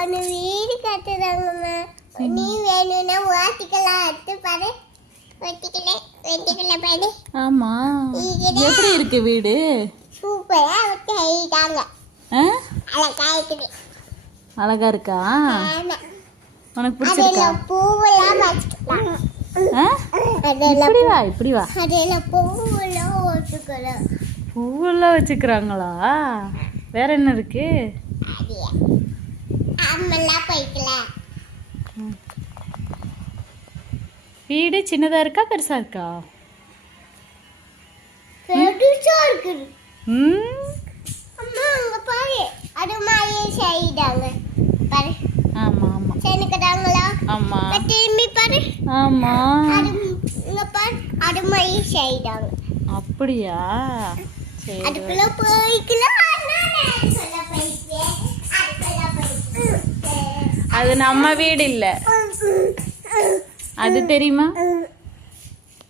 அந்த வீடு கட்டுறாங்கம்மா. நீ வேணும்னா வாத்திக்கலாம் எடுத்து பாரு. வெட்டிக்கல பாரு. ஆமா, எப்படி இருக்கு வீடு? சூப்பரா செய்தாங்க. அழகா இருக்குது. அழகா இருக்கா? உனக்கு அதுல பிடிச்சிருக்கா? பூவெல்லாம் வச்சுக்கலாம். இப்படி வா. அதுல பூவெல்லாம் வச்சுக்கலாம். பூவெல்லாம் வச்சுக்கிறாங்களா? வேற என்ன இருக்கு? அம்மெல்லாம் போய்க்கலாம். வீடு சின்னதா இருக்கா பெருசா இருக்கா? பெருசா இருக்குது. அம்மா அங்க பாரு, அது மாதிரி செய்தாங்க பாரு. ஆமா ஆமா செனுக்குறாங்களா? ஆமா. திரும்பி பாரு. ஆமா, இங்க பாரு, அது மாதிரி செய்தாங்க. அப்படியா? சரி, அதுக்குள்ள போய்க்கலாம். அது நம்ம வீடு இல்ல, அது தெரியுமா?